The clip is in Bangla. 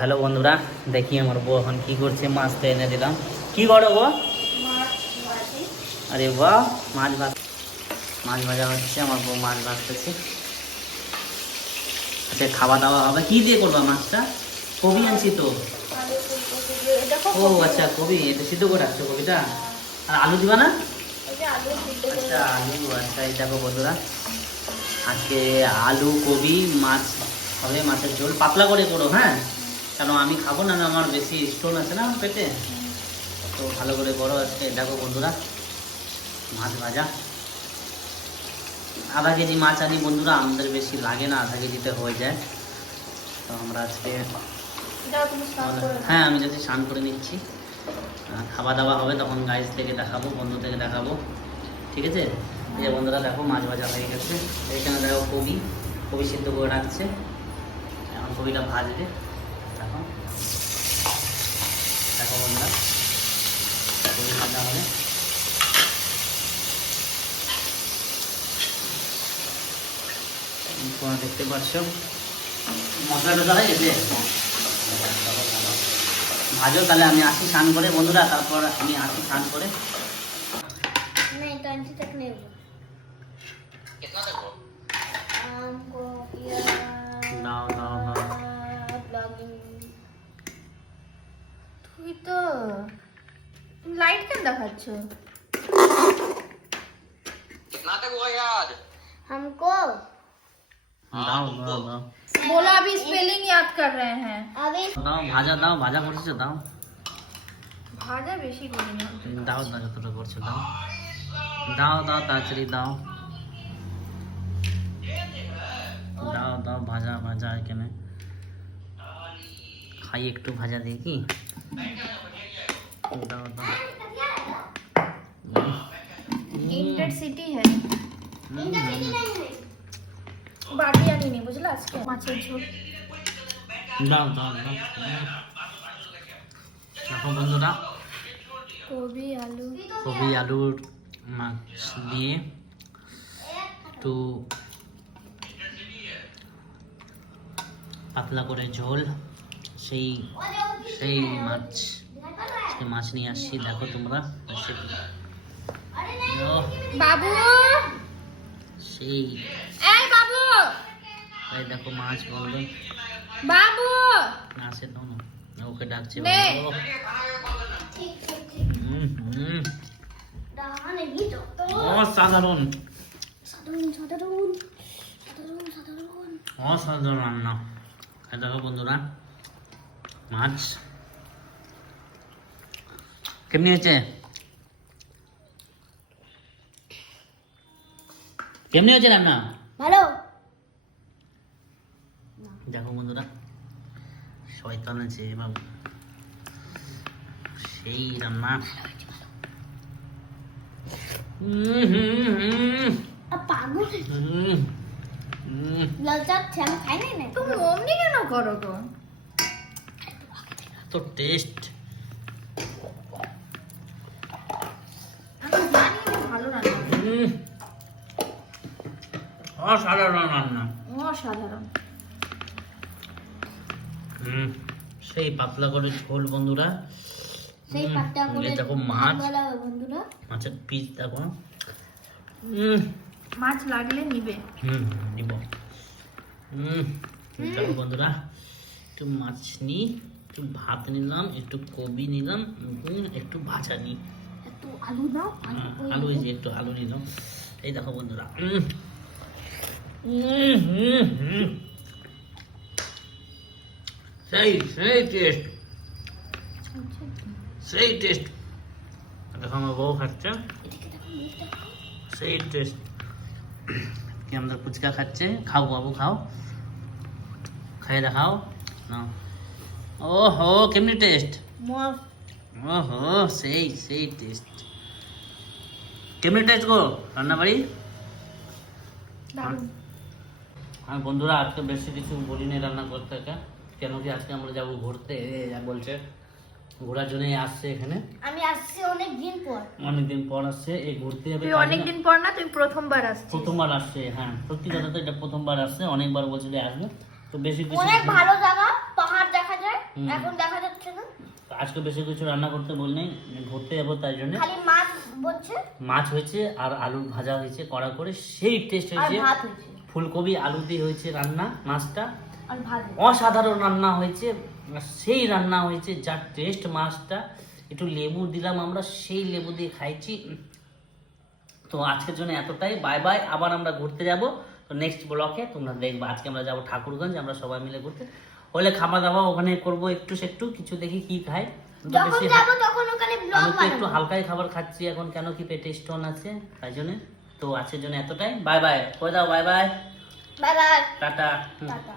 হ্যালো বন্ধুরা, দেখি আমার বউ এখন কি করছে। মাছটা এনে দিলাম। কি করো গো? আরে বাহ, মাছ ভাজা হচ্ছে। আমার বউ মাছ ভাজতেছে। আচ্ছা, খাওয়া দাওয়া হবে। কি দিয়ে করবা মাছটা? কবি আনছি তো। ও আচ্ছা, কবি এটা সিদ্ধ করে রাখছো কবিটা। আর আলু দিবা না? আচ্ছা আলু। আচ্ছা এই দেখো বন্ধুরা, আজকে আলু কবি মাছ হবে। মাছের ঝোল পাতলা করে করো, হ্যাঁ, কারণ আমি খাবো না, আমার বেশি স্টোন আছে না পেটে, তো ভালো করে করো আজকে। দেখো বন্ধুরা, মাছ ভাজা। আধা কেজি মাছ আনি বন্ধুরা, আমাদের বেশি লাগে না, আধা কেজিতে হয়ে যায়। তো আমরা আজকে, হ্যাঁ আমি যদি স্নান করে নিচ্ছি, খাওয়া দাওয়া হবে তখন গাইজ থেকে দেখাবো, বন্ধু থেকে দেখাবো, ঠিক আছে। এই যে বন্ধুরা দেখো, মাছ ভাজা হয়ে গেছে। এইখানে দেখো কবি সিদ্ধ করে রাখছে, এখন কবিটা ভাজবে। দেখো দেখো বন্ধুরা, কবি ভাজা হবে। তোমরা দেখতে পাচ্ছ মশলা টসলা হয়ে গেছে। ভাজো, তাহলে আমি আসি স্নান করে বন্ধুরা, তারপর আমি আসি স্নান করে। দাও দাও দাও। তুই তো লাইট কেন দেখাচ্ছ? हमको দাও দাও দাও बोला अभी स्पेलिंग याद कर रहे हैं। अभी দাও, ভাজা করছো, দাও ভাজা বেশি করি না। দাও দাও, যতটা করছো দাও দাও দাও, তাড়াতাড়ি দাও দাও দাও। ভাজা এখানে খাই একটু, ভাজা দিয়ে কি দাও দাও। इंटरसिटी है। বাটি আনিনি বুঝলা, আজকে মাছের ঝোল। দাও দাও দাও। দেখো বন্ধুরা, কবি আলুর মাছ দিয়ে একটু পাতলা করে ঝোল, সেই মাছ নিয়ে আসছি। দেখো তোমরা, বাবু, সেই এই বাবু, এই দেখো মাছ বললো বাবু না, সে দাও না, ওকে ডাকছে। নে। অসাধারণ অসাধারণ রান্না। দেখো বন্ধুরা, মাছ কেমনি হয়েছে? কেমনি হয়েছে রান্না? ভালো। দেখো বন্ধুরা, শয়তান আছে বাবু, সেই রান্না। अब पागल ललचाচ্ছে, আমি খাই নাই না। তুমি অমনি কেন করো গো? তো টেস্ট। আমি জানি আমি ভালো রান্না করি। অসাধারণ রান্না। অসাধারণ। সেই পাতলা করে ঝোল বন্ধুরা, সেই পাতলা করে দেখো মাছ, বলা বন্ধুরা, মাছের পিস দেখো। মাছ লাগলে নিবে। নিব। দেখো বন্ধুরা, একটু মাছ নিই, একটু ভাত নিলাম, একটু কবি নিলাম, একটু ভাজা নিই, একটু আলু দাও। আলু, এই যে একটু আলু নিলাম। এই দেখো বন্ধুরা, সেই টেস্ট, সেই টেস্ট। দেখো আমার বউ খাচ্ছে, সেই টেস্ট। কি আমাদের ফুচকা খাচ্ছে, খাও বাবু খাও, খাই দেখাও না। ওহো কেমনি টেস্ট, ওহো সেই টেস্ট। কেমনি টেস্ট গো রান্না বাড়ি? দারুণ। হ্যাঁ বন্ধুরা, আজকে বেশি কিছু বলিনি রান্না করতে, কেন কি আজকে আমরা যাবো ঘুরতে। যা বলছে ঘোরার জন্যই আসছে এখানে, আমি আসছি অনেকদিন পর আসছে এই ঘুরতে যাবে। তুই অনেকদিন পর না, তুই প্রথমবার আসছিস। প্রথমবার আসছে, হ্যাঁ সত্যি কথা তো, এটা প্রথমবার আসছে। অনেকবার বলছে যে আসবে, তো বেশি কিছু অনেক ভালো জায়গা, পাহাড় দেখা যায়। হুম। এখন দেখা যাচ্ছে না, তো আজকে বেশি কিছু রান্না করতে বলনি, ঘুরতে যাবো তাই জন্য। খালি মাছ বলছে মাছ হয়েছে আর আলু ভাজা হয়েছে কড়া করে, সেই টেস্ট আর হয়েছে। ভাত হয়েছে ফুলকপি আলু দিয়ে হয়েছে রান্না, মাছটা আর ভাত হয়েছে। অসাধারণ রান্না হয়েছে, আর সেই রান্না হয়েছে যা টেস্ট। মাছটা একটু লেবু দিলাম আমরা, সেই লেবু দিয়ে খাইছি। তো আজকের জন্য এতটাই, বাই বাই। আবার আমরা ঘুরতে যাব, তো নেক্সট ব্লকে তোমরা দেখবে। আজকে আমরা যাব ঠাকুরগঞ্জ, আমরা সবাই মিলে ঘুরতে। হলে খাওয়া দাওয়া ওখানে করবো একটু একটু, কিছু দেখি কি খাই। যখন বেশি যাব তখন ওখানে ব্লগ আমি তো একটু বানাবো। হালকাই খাবার খাচ্ছি এখন, কেন কি পেটে স্টোন আছে তাই জন্য। তো আজকের জন্য এতটাই, বাই বাই করে দাও, bye bye, bye bye, tata. Tata.